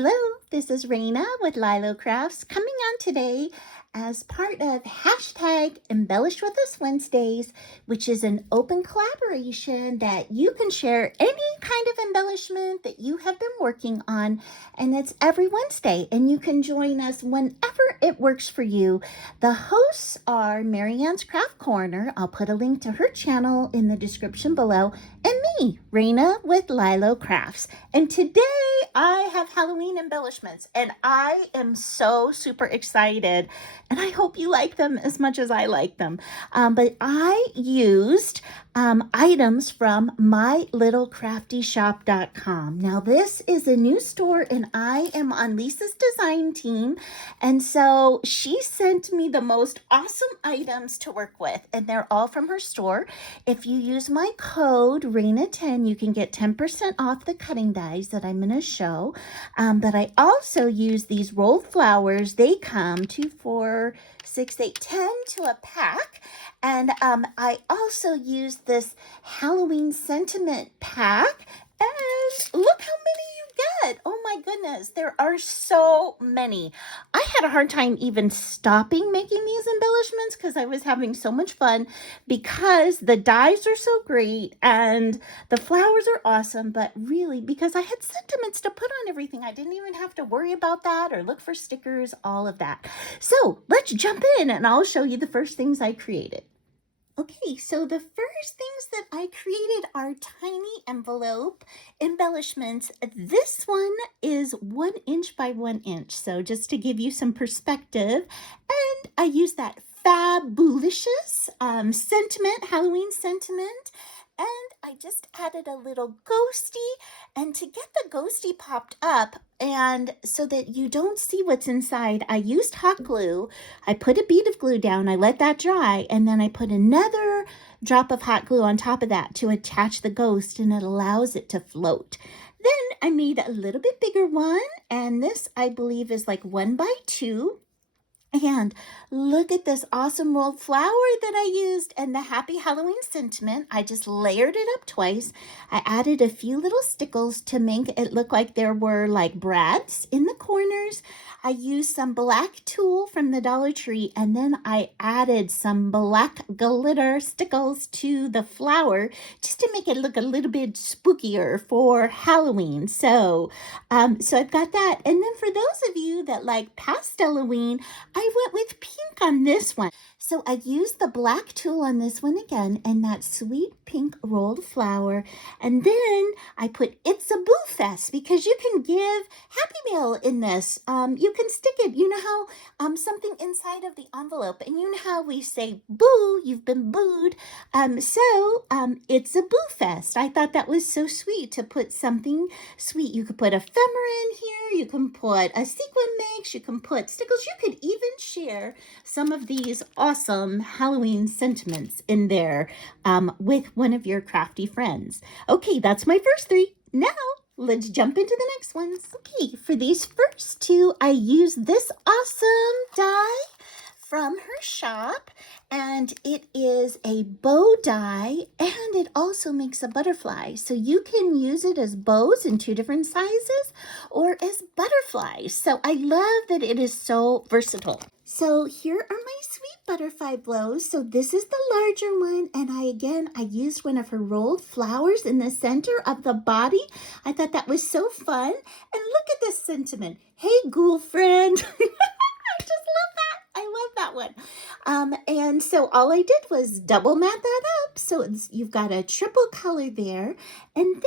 Hello, this is Raina with LYLO Crafts coming on today as part of hashtag Embellish With Us Wednesdays, which is an open collaboration that you can share any kind of embellishment that you have been working on, and it's every Wednesday, and you can join us whenever it works for you. The hosts are Marianne's Craft Corner. I'll put a link to her channel in the description below, and me, Raina with LYLO Crafts. And today I have Halloween embellishments, and I am so super excited, and I hope you like them as much as I like them. But I used items from MyLittleCraftyShop.com. Now, this is a new store, and I am on Lisa's design team, and so she sent me the most awesome items to work with, and they're all from her store. If you use my code RAINA10, you can get 10% off the cutting dies that I'm going to show. But I also use these rolled flowers. They come 2, 4, 6, 8, 10 to a pack. And I also use this Halloween sentiment pack. And look how many you get. Oh my goodness, there are so many. I had a hard time even stopping making these embellishments because I was having so much fun, because the dies are so great and the flowers are awesome, but really because I had sentiments to put on everything, I didn't even have to worry about that or look for stickers, all of that. So let's jump in and I'll show you the first things I created. Okay, so the first things that I created are tiny envelope embellishments. This one is 1 inch by 1 inch. So just to give you some perspective, and I use that Fabulicious sentiment, Halloween sentiment. And I just added a little ghosty, and to get the ghosty popped up and so that you don't see what's inside, I used hot glue. I put a bead of glue down, I let that dry, and then I put another drop of hot glue on top of that to attach the ghost, and it allows it to float. Then I made a little bit bigger one, and this I believe is like 1 by 2. And look at this awesome rolled flower that I used, and the Happy Halloween sentiment. I just layered it up twice. I added a few little stickles to make it look like there were like brads in the corners. I used some black tulle from the Dollar Tree, and then I added some black glitter stickles to the flower just to make it look a little bit spookier for Halloween. So I've got that. And then for those of you that like pastel-Halloween, I went with pink on this one. So I used the black tulle on this one again, and that sweet pink rolled flower. And then I put It's a Boo Fest, because you can give Happy Mail in this. You can stick it, you know how something inside of the envelope, and you know how we say boo, you've been booed. It's a Boo Fest. I thought that was so sweet to put something sweet. You could put ephemera in here, you can put a sequin mix, you can put stickles, you could even share some of these awesome Halloween sentiments in there with one of your crafty friends. Okay, that's my first 3. Now let's jump into the next ones. Okay, for these first 2, I used this awesome die from her shop, and it is a bow die, and it also makes a butterfly. So you can use it as bows in 2 different sizes or as butterflies. So I love that it is so versatile. So here are my sweet butterfly blows. So this is the larger one, and I used one of her rolled flowers in the center of the body. I thought that was so fun. And look at this sentiment. Hey, ghoul friend. I just love that. I love that one. And so all I did was double mat that up. So you've got a triple color there. And then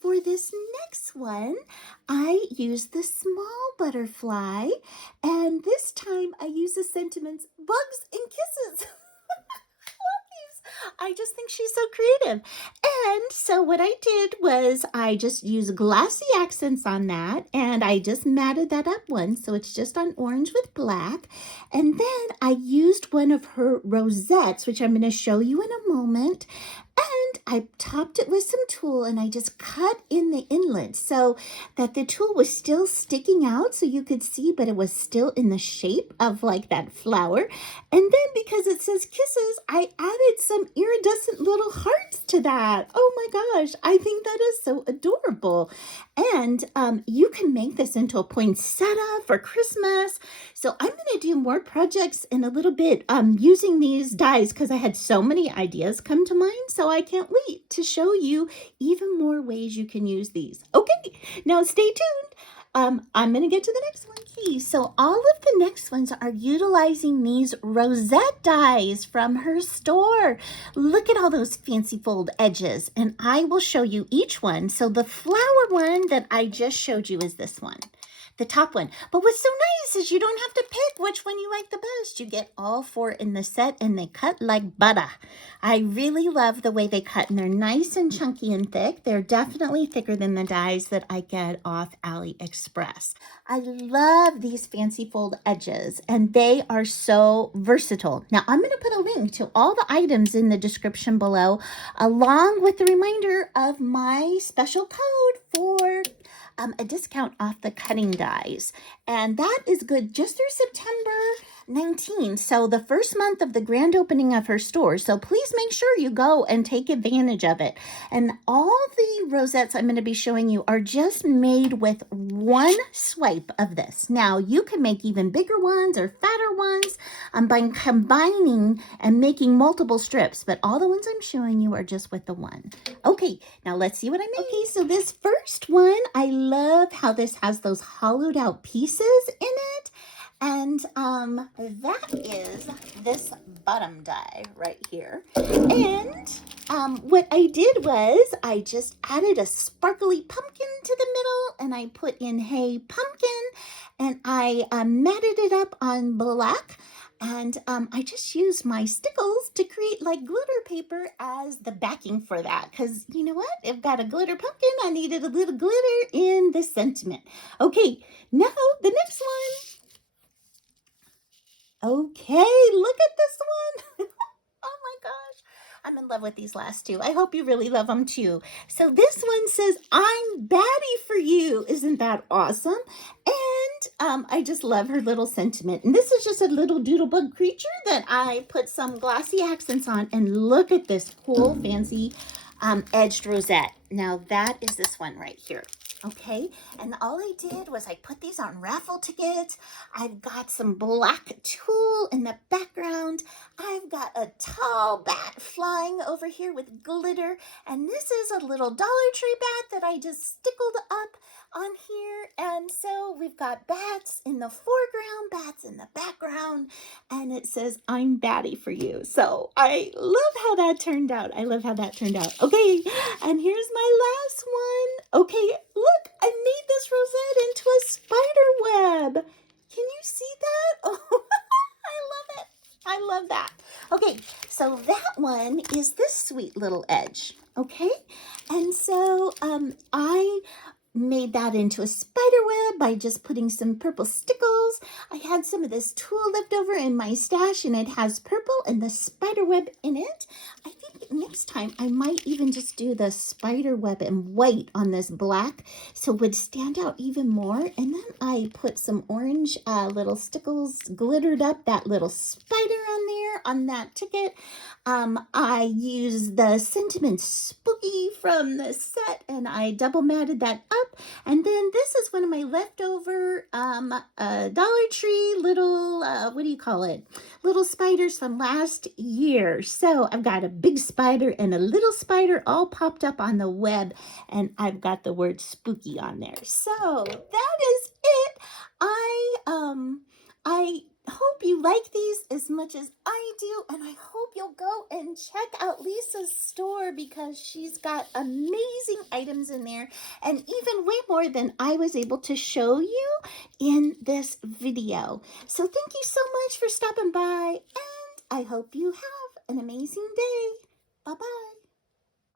for this next one, I used the small butterfly. And this time I used the sentiments, bugs and kisses. I just think she's so creative. And so what I did was I just used glassy accents on that, and I just matted that up once, so it's just on orange with black. And then I used one of her rosettes, which I'm going to show you in a moment. And I topped it with some tulle, and I just cut in the inlet so that the tulle was still sticking out so you could see, but it was still in the shape of like that flower. And then because it says kisses, I added some iridescent little hearts to that. Oh my gosh, I think that is so adorable. And you can make this into a poinsettia for Christmas. So I'm going to do more projects in a little bit using these dies because I had so many ideas come to mind. So I can't wait to show you even more ways you can use these. Okay, now stay tuned. I'm going to get to the next one. Okay, so all of the next ones are utilizing these rosette dies from her store. Look at all those fancy fold edges, and I will show you each one. So the flower one that I just showed you is this one, the top one. But what's so nice is you don't have to pick which one you like the best. You get all 4 in the set, and they cut like butter. I really love the way they cut, and they're nice and chunky and thick. They're definitely thicker than the dies that I get off AliExpress. I love these fancy fold edges, and they are so versatile. Now, I'm going to put a link to all the items in the description below, along with the reminder of my special code for a discount off the cutting dies. And that is good just through September 19. So the first month of the grand opening of her store. So please make sure you go and take advantage of it. And all the rosettes I'm going to be showing you are just made with one swipe of this. Now you can make even bigger ones or fatter ones by combining and making multiple strips. But all the ones I'm showing you are just with the one. Okay, now let's see what I made. Okay, so this first one, I love how this has those hollowed out pieces in it. And that is this bottom die right here. And what I did was I just added a sparkly pumpkin to the middle, and I put in Hey Pumpkin, and I matted it up on black. And I just used my stickles to create like glitter paper as the backing for that. Because you know what? I've got a glitter pumpkin. I needed a little glitter in the sentiment. Okay, now the next one. Okay, look at this one. Oh my gosh. I'm in love with these last two. I hope you really love them too. So this one says, I'm Batty for you. Isn't that awesome? And I just love her little sentiment. And this is just a little doodlebug creature that I put some glossy accents on. And look at this cool, fancy edged rosette. Now that is this one right here. Okay, and all I did was I put these on raffle tickets. I've got some black tulle in the background. I've got a tall bat flying over here with glitter. And this is a little Dollar Tree bat that I just stickled up on here. And so we've got bats in the foreground, bats in the background, and it says, I'm Batty for you. So I love how that turned out. I love how that turned out. Okay, and here's my last one. Okay, look, I made this rosette into a spider web. Can you see that? Oh, I love it. I love that. Okay, so that one is this sweet little edge. Okay, and so I made that into a spider web by just putting some purple stickles. I had some of this tulle left over in my stash, and it has purple and the spider web in it. I think next time I might even just do the spider web in white on this black so it would stand out even more. And then I put some orange little stickles glittered up that little spider on there on that ticket. I used the Sentiment Spooky from the set, and I double matted that up. And then this is one of my leftover Dollar Tree little, what do you call it? Little spiders from last year. So I've got a big spider and a little spider all popped up on the web, and I've got the word spooky on there. So that is it. I hope you like these as much as I do, and I hope you'll go and check out Lisa's store because she's got amazing items in there, and even way more than I was able to show you in this video. So thank you so much for stopping by, and I hope you have an amazing day. Bye-bye.